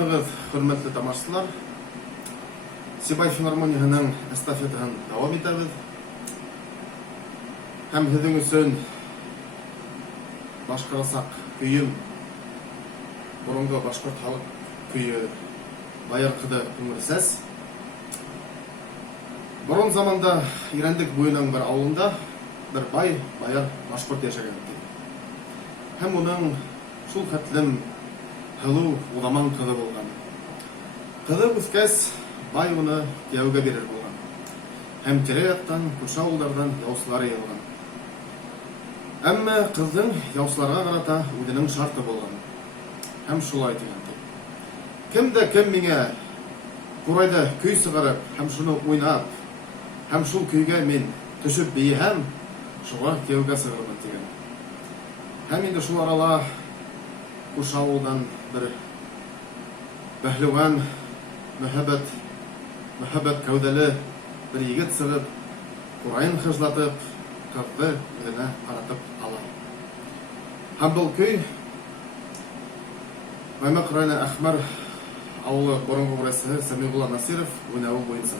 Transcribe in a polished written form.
Hürmetli тамашçылар, Сибай филармониясының эстафетаһын дәвам итәбез. Һәм һеҙҙең өсөн башҡарасаҡ көйөм, боронғо башҡорт халыҡ көйө Байырҡыҙы Күңел сәс. Борон заманда Ирәндек буйының бер ауылында бер байыр башҡорт йәшәгән. Һәм уның шул хәтлем һылыу уҙаман ҡыҙы булған. Ҡыҙы үҫкәс, бай уны кейәүгә бирер булған. Һәм тирә-яҡтан, күрше ауылдарҙан яусылар йыйылған. Әммә ҡыҙҙың яусыларға ҡарата үҙенең шарты булған. Һәм шулай тигән. Кем дә кем миңә ҡурайҙа көй сығарып, һәм шуны уйнап, һәм шул көйгә мин төшөп бейһәм, шуға кейәүгә сығырмын тигән. Һәм инде шул арала күрше ауылдан бер бәһлеүән, мөхәббәт кәүҙәле бер егет сығып, ҡурайын хыжлатып, ҡыҙҙы үҙенә ҡаратып ала. Һәм был көй Баймаҡ районы Әхмәр ауылы боронғо урайсыһы Сәмиғулла Насиров уйнауы буйынса.